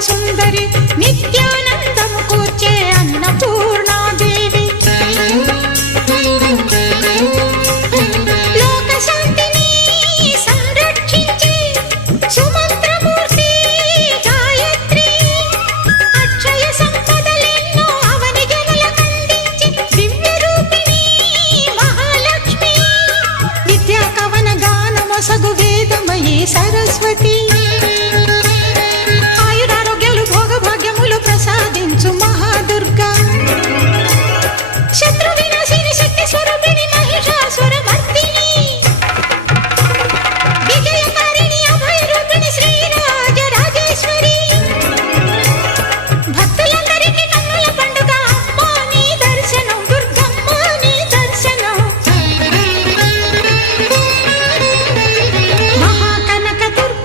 సుందరి నిత్యానందము కూర్చే అన్నపూర్ణాదేవి లోక శాంతిని సంరక్షించే సుమంత్రమూర్తి గాయత్రి అక్షయ సంపదలెన్నో అవని జనులకందించి దివ్య రూపిణి మహాలక్ష్మి విద్యా కవన గానమొసగు వేదమయీ సరస్వతి